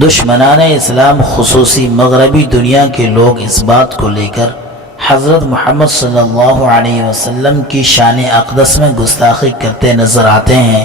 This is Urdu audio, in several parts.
دشمنان اسلام خصوصی مغربی دنیا کے لوگ اس بات کو لے کر حضرت محمد صلی اللہ علیہ وسلم کی شان اقدس میں گستاخی کرتے نظر آتے ہیں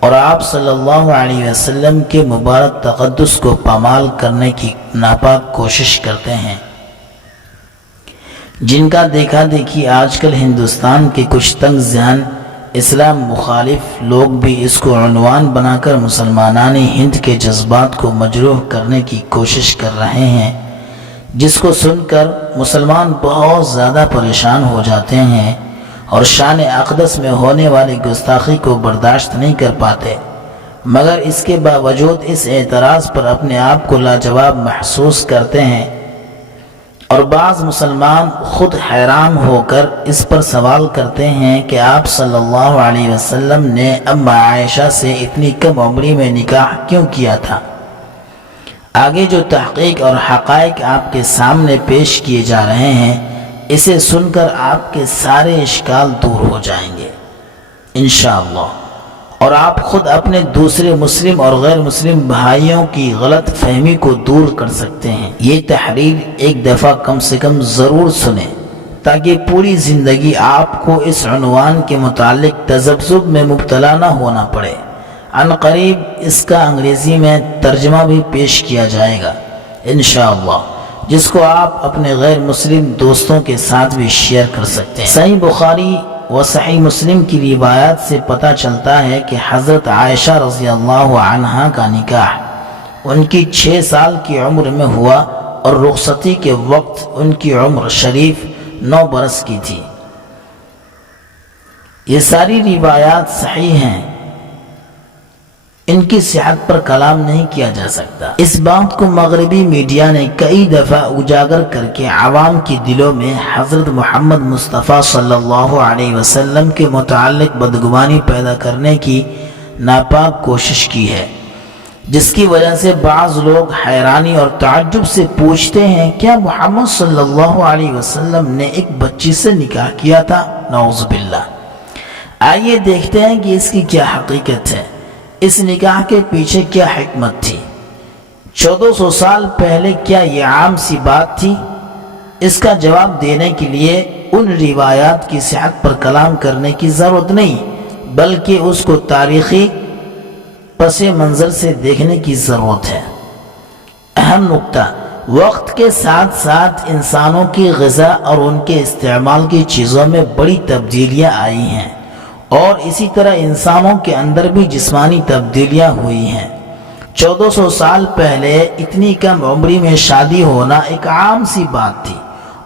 اور آپ صلی اللہ علیہ وسلم کے مبارک تقدس کو پامال کرنے کی ناپاک کوشش کرتے ہیں، جن کا دیکھا دیکھی آج کل ہندوستان کے کچھ تنگ ذہن اسلام مخالف لوگ بھی اس کو عنوان بنا کر مسلمانان ہند کے جذبات کو مجروح کرنے کی کوشش کر رہے ہیں، جس کو سن کر مسلمان بہت زیادہ پریشان ہو جاتے ہیں اور شان اقدس میں ہونے والی گستاخی کو برداشت نہیں کر پاتے، مگر اس کے باوجود اس اعتراض پر اپنے آپ کو لاجواب محسوس کرتے ہیں، اور بعض مسلمان خود حیران ہو کر اس پر سوال کرتے ہیں کہ آپ صلی اللہ علیہ وسلم نے اما عائشہ سے اتنی کم عمری میں نکاح کیوں کیا تھا؟ آگے جو تحقیق اور حقائق آپ کے سامنے پیش کیے جا رہے ہیں، اسے سن کر آپ کے سارے اشکال دور ہو جائیں گے انشاءاللہ، اور آپ خود اپنے دوسرے مسلم اور غیر مسلم بھائیوں کی غلط فہمی کو دور کر سکتے ہیں۔ یہ تحریر ایک دفعہ کم سے کم ضرور سنیں تاکہ پوری زندگی آپ کو اس عنوان کے متعلق تذبذب میں مبتلا نہ ہونا پڑے۔ عن قریب اس کا انگریزی میں ترجمہ بھی پیش کیا جائے گا انشاءاللہ، جس کو آپ اپنے غیر مسلم دوستوں کے ساتھ بھی شیئر کر سکتے ہیں۔ صحیح بخاری و صحیح مسلم کی روایات سے پتہ چلتا ہے کہ حضرت عائشہ رضی اللہ عنہا کا نکاح ان کی 6 سال کی عمر میں ہوا اور رخصتی کے وقت ان کی عمر شریف 9 برس کی تھی۔ یہ ساری روایات صحیح ہیں، ان کی صحت پر کلام نہیں کیا جا سکتا۔ اس بات کو مغربی میڈیا نے کئی دفعہ اجاگر کر کے عوام کی دلوں میں حضرت محمد مصطفیٰ صلی اللہ علیہ وسلم کے متعلق بدگمانی پیدا کرنے کی ناپاک کوشش کی ہے، جس کی وجہ سے بعض لوگ حیرانی اور تعجب سے پوچھتے ہیں، کیا محمد صلی اللہ علیہ وسلم نے ایک بچی سے نکاح کیا تھا؟ نعوذ باللہ۔ آئیے دیکھتے ہیں کہ اس کی کیا حقیقت ہے، اس نکاح کے پیچھے کیا حکمت تھی۔ 1400 سال پہلے کیا یہ عام سی بات تھی؟ اس کا جواب دینے کے لیے ان روایات کی صحت پر کلام کرنے کی ضرورت نہیں، بلکہ اس کو تاریخی پس منظر سے دیکھنے کی ضرورت ہے۔ اہم نقطہ، وقت کے ساتھ ساتھ انسانوں کی غذا اور ان کے استعمال کی چیزوں میں بڑی تبدیلیاں آئی ہیں، اور اسی طرح انسانوں کے اندر بھی جسمانی تبدیلیاں ہوئی ہیں۔ 1400 سال پہلے اتنی کم عمری میں شادی ہونا ایک عام سی بات تھی،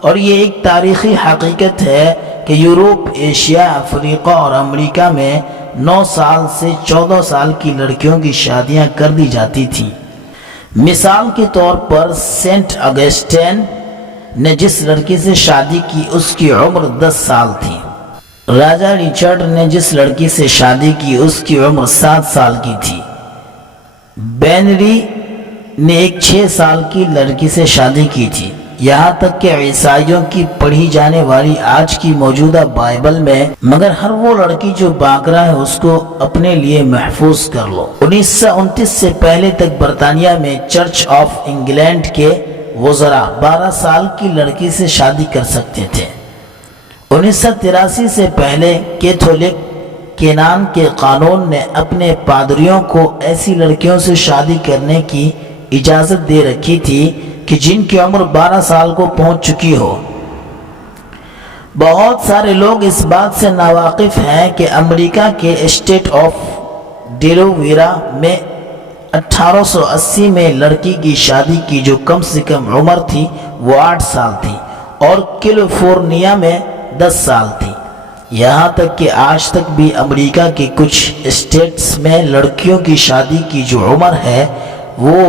اور یہ ایک تاریخی حقیقت ہے کہ یورپ، ایشیا، افریقہ اور امریکہ میں 9 سال سے 14 سال کی لڑکیوں کی شادیاں کر دی جاتی تھیں۔ مثال کے طور پر سینٹ اگسٹین نے جس لڑکی سے شادی کی اس کی عمر 10 سال تھی۔ راجہ ریچارڈ نے جس لڑکی سے شادی کی اس کی عمر 7 سال کی تھی۔ بینری نے ایک 6 سال کی لڑکی سے شادی کی تھی۔ یہاں تک کہ عیسائیوں کی پڑھی جانے والی آج کی موجودہ بائبل میں، مگر ہر وہ لڑکی جو باقرہ ہے اس کو اپنے لیے محفوظ کر لو۔ 1929 سے پہلے تک برطانیہ میں چرچ آف انگلینڈ کے وزراء 12 سال کی لڑکی سے شادی کر سکتے تھے۔ 1983 سے پہلے کیتھولک کینان کے قانون نے اپنے پادریوں کو ایسی لڑکیوں سے شادی کرنے کی اجازت دے رکھی تھی کہ جن کی عمر 12 سال کو پہنچ چکی ہو۔ بہت سارے لوگ اس بات سے ناواقف ہیں کہ امریکہ کے اسٹیٹ آف ڈیلاویئر میں 1880 میں لڑکی کی شادی کی جو کم سے کم عمر تھی وہ 8 سال تھی، اور کیلیفورنیا میں 10 سال تھی۔ یہاں تک کہ آج تک بھی امریکہ کے کچھ اسٹیٹس میں لڑکیوں کی شادی کی جو عمر ہے وہ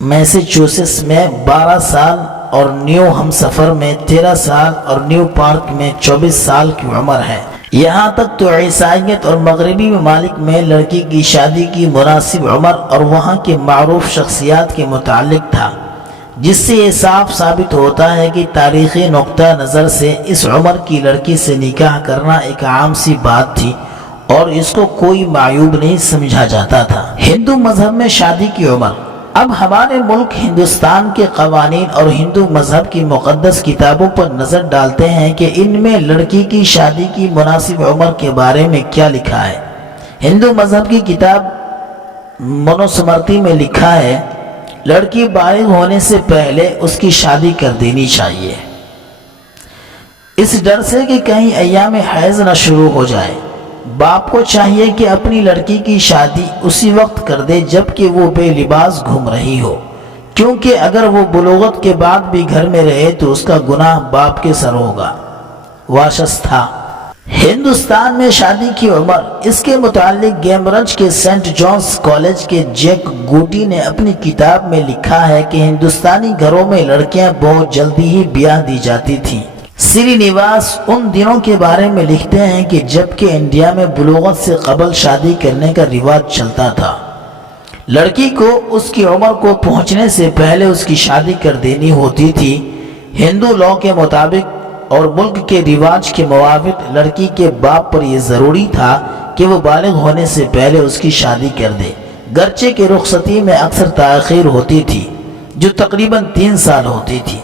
میساچوسیٹس میں 12 سال اور نیو ہمسفر میں 13 سال اور نیو پارک میں 24 سال کی عمر ہے۔ یہاں تک تو عیسائیت اور مغربی ممالک میں لڑکی کی شادی کی مناسب عمر اور وہاں کے معروف شخصیات کے متعلق تھا، جس سے یہ صاف ثابت ہوتا ہے کہ تاریخی نقطہ نظر سے اس عمر کی لڑکی سے نکاح کرنا ایک عام سی بات تھی، اور اس کو کوئی معیوب نہیں سمجھا جاتا تھا۔ ہندو مذہب میں شادی کی عمر۔ اب ہمارے ملک ہندوستان کے قوانین اور ہندو مذہب کی مقدس کتابوں پر نظر ڈالتے ہیں کہ ان میں لڑکی کی شادی کی مناسب عمر کے بارے میں کیا لکھا ہے۔ ہندو مذہب کی کتاب منوسمرتی میں لکھا ہے، لڑکی بالغ ہونے سے پہلے اس کی شادی کر دینی چاہیے، اس ڈر سے کہ کہیں ایام حیض نہ شروع ہو جائے۔ باپ کو چاہیے کہ اپنی لڑکی کی شادی اسی وقت کر دے جب کہ وہ بے لباس گھوم رہی ہو، کیونکہ اگر وہ بلوغت کے بعد بھی گھر میں رہے تو اس کا گناہ باپ کے سر ہوگا۔ واشستھا۔ ہندوستان میں شادی کی عمر۔ اس کے متعلق کیمبرج کے سینٹ جانز کالج کے جیک گوٹی نے اپنی کتاب میں لکھا ہے کہ ہندوستانی گھروں میں لڑکیاں بہت جلدی ہی بیاہ دی جاتی تھیں۔ سری نواس ان دنوں کے بارے میں لکھتے ہیں کہ جبکہ انڈیا میں بلوغت سے قبل شادی کرنے کا رواج چلتا تھا، لڑکی کو اس کی عمر کو پہنچنے سے پہلے اس کی شادی کر دینی ہوتی تھی۔ ہندو لاء کے مطابق اور ملک کے رواج کے موافق لڑکی کے باپ پر یہ ضروری تھا کہ وہ بالغ ہونے سے پہلے اس کی شادی کر دے، گرچہ کہ رخصتی میں اکثر تاخیر ہوتی تھی جو تقریباً 3 سال ہوتی تھی،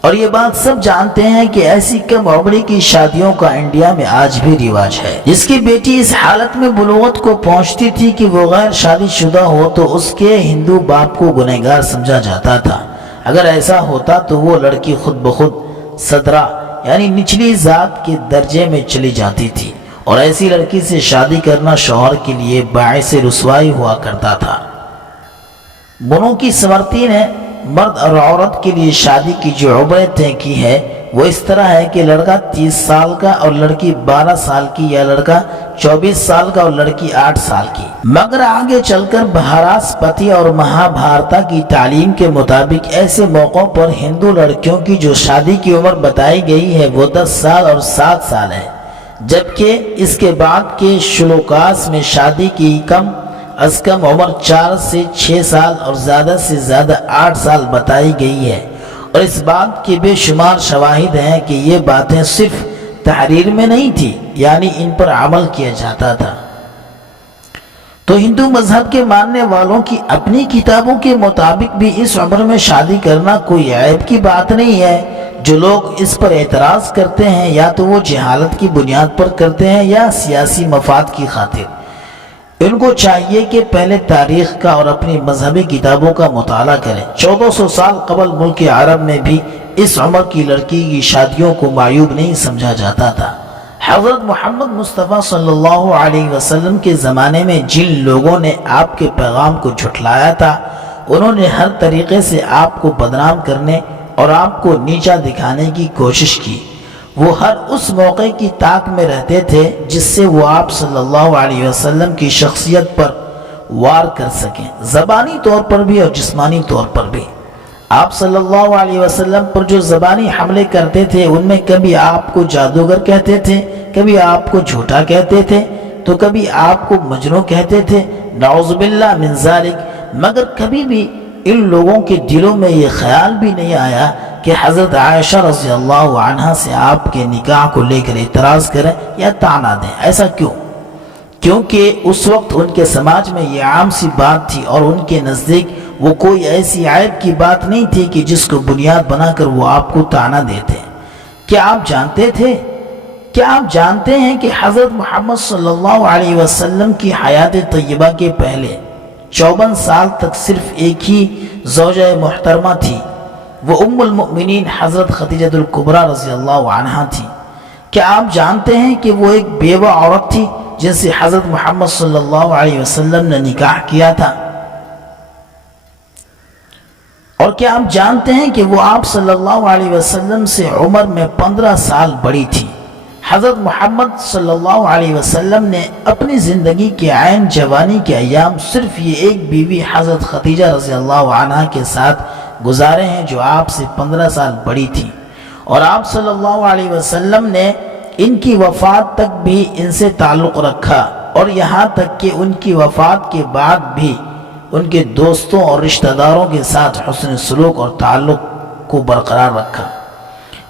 اور یہ بات سب جانتے ہیں کہ ایسی کم عمری کی شادیوں کا انڈیا میں آج بھی رواج ہے۔ جس کی بیٹی اس حالت میں بلوغت کو پہنچتی تھی کہ وہ غیر شادی شدہ ہو تو اس کے ہندو باپ کو گنہگار سمجھا جاتا تھا۔ اگر ایسا ہوتا تو وہ لڑکی خود بخود صدرہ یعنی نچلی ذات کے درجے میں چلی جاتی تھی، اور ایسی لڑکی سے شادی کرنا شوہر کے لیے باعث رسوائی ہوا کرتا تھا۔ منو کی سمرتی نے مرد اور عورت کے لیے شادی کی جو عمریں طے کی ہے وہ اس طرح ہے کہ لڑکا 30 سال کا اور لڑکی 12 سال کی، یا لڑکا 24 سال کا اور لڑکی 8 سال کی۔ مگر آگے چل کر بھاراسپتی اور مہا بھارتا کی تعلیم کے مطابق ایسے موقعوں پر ہندو لڑکیوں کی جو شادی کی عمر بتائی گئی ہے وہ 10 سال اور 7 سال ہے، جبکہ اس کے بعد کے شلوکاس میں شادی کی کم از کم عمر 4 سے 6 سال اور زیادہ سے زیادہ 8 سال بتائی گئی ہے، اور اس بات کے بے شمار شواہد ہیں کہ یہ باتیں صرف تحریر میں نہیں تھی، یعنی ان پر عمل کیا جاتا تھا۔ تو ہندو مذہب کے ماننے والوں کی اپنی کتابوں کے مطابق بھی اس عمر میں شادی کرنا کوئی عیب کی بات نہیں ہے۔ جو لوگ اس پر اعتراض کرتے ہیں یا تو وہ جہالت کی بنیاد پر کرتے ہیں یا سیاسی مفاد کی خاطر، ان کو چاہیے کہ پہلے تاریخ کا اور اپنی مذہبی کتابوں کا مطالعہ کریں۔ 1400 سال قبل ملک عرب میں بھی اس عمر کی لڑکی کی شادیوں کو معیوب نہیں سمجھا جاتا تھا۔ حضرت محمد مصطفیٰ صلی اللہ علیہ وسلم کے زمانے میں جن لوگوں نے آپ کے پیغام کو جھٹلایا تھا، انہوں نے ہر طریقے سے آپ کو بدنام کرنے اور آپ کو نیچا دکھانے کی کوشش کی۔ وہ ہر اس موقع کی طاق میں رہتے تھے جس سے وہ آپ صلی اللہ علیہ وسلم کی شخصیت پر وار کر سکیں، زبانی طور پر بھی اور جسمانی طور پر بھی۔ آپ صلی اللہ علیہ وسلم پر جو زبانی حملے کرتے تھے ان میں کبھی آپ کو جادوگر کہتے تھے، کبھی آپ کو جھوٹا کہتے تھے، تو کبھی آپ کو مجنون کہتے تھے، نعوذ باللہ من ذالک۔ مگر کبھی بھی ان لوگوں کے دلوں میں یہ خیال بھی نہیں آیا کہ حضرت عائشہ رضی اللہ عنہا سے آپ کے نکاح کو لے کر اعتراض کریں یا طعنہ دیں۔ ایسا کیوں؟ کیونکہ اس وقت ان کے سماج میں یہ عام سی بات تھی، اور ان کے نزدیک وہ کوئی ایسی عیب کی بات نہیں تھی کہ جس کو بنیاد بنا کر وہ آپ کو طعنہ دیتے۔ کیا آپ جانتے تھے؟ کیا آپ جانتے ہیں کہ حضرت محمد صلی اللہ علیہ وسلم کی حیات طیبہ کے پہلے 54 سال تک صرف ایک ہی زوجہ محترمہ تھی، وہ ام المؤمنین حضرت خدیجہ الکبریٰ رضی اللہ عنہا تھی۔ کیا آپ جانتے ہیں کہ وہ ایک بیوہ عورت تھی جن سے حضرت محمد صلی اللہ علیہ وسلم نے نکاح کیا تھا؟ اور کیا آپ جانتے ہیں کہ وہ آپ صلی اللہ علیہ وسلم سے عمر میں 15 سال بڑی تھی؟ حضرت محمد صلی اللہ علیہ وسلم نے اپنی زندگی کے عین جوانی کے ایام صرف یہ ایک بیوی حضرت خدیجہ رضی اللہ عنہا کے ساتھ گزارے ہیں جو آپ سے 15 سال بڑی تھی، اور آپ صلی اللہ علیہ وسلم نے ان کی وفات تک بھی ان سے تعلق رکھا، اور یہاں تک کہ ان کی وفات کے بعد بھی ان کے دوستوں اور رشتہ داروں کے ساتھ حسن سلوک اور تعلق کو برقرار رکھا۔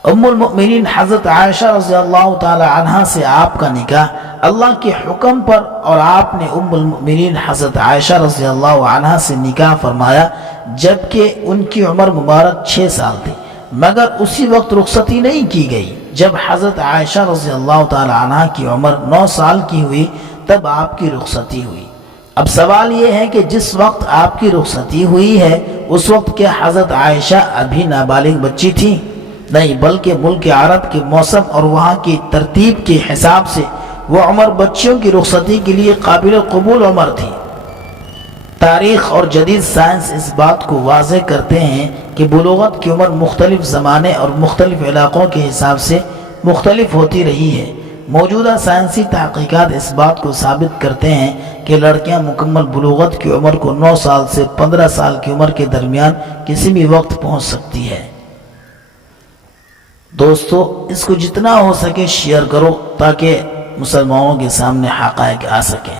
ام المؤمنین حضرت عائشہ رضی اللہ تعالی عنہا سے آپ کا نکاح اللہ کے حکم پر اور آپ نے ام المؤمنین حضرت عائشہ رضی اللہ عنہا سے نکاح فرمایا جبکہ ان کی عمر مبارک 6 سال تھی، مگر اسی وقت رخصتی نہیں کی گئی۔ جب حضرت عائشہ رضی اللہ تعالی عنہا کی عمر 9 سال کی ہوئی تب آپ کی رخصتی ہوئی۔ اب سوال یہ ہے کہ جس وقت آپ کی رخصتی ہوئی ہے اس وقت کیا حضرت عائشہ ابھی نابالغ بچی تھی؟ نہیں، بلکہ ملک عرب کے موسم اور وہاں کی ترتیب کے حساب سے وہ عمر بچیوں کی رخصتی کے لیے قابل قبول عمر تھی۔ تاریخ اور جدید سائنس اس بات کو واضح کرتے ہیں کہ بلوغت کی عمر مختلف زمانے اور مختلف علاقوں کے حساب سے مختلف ہوتی رہی ہے۔ موجودہ سائنسی تحقیقات اس بات کو ثابت کرتے ہیں کہ لڑکیاں مکمل بلوغت کی عمر کو 9 سال سے 15 سال کی عمر کے درمیان کسی بھی وقت پہنچ سکتی ہے۔ دوستو، اس کو جتنا ہو سکے شیئر کرو تاکہ مسلمانوں کے سامنے حقائق آ سکیں۔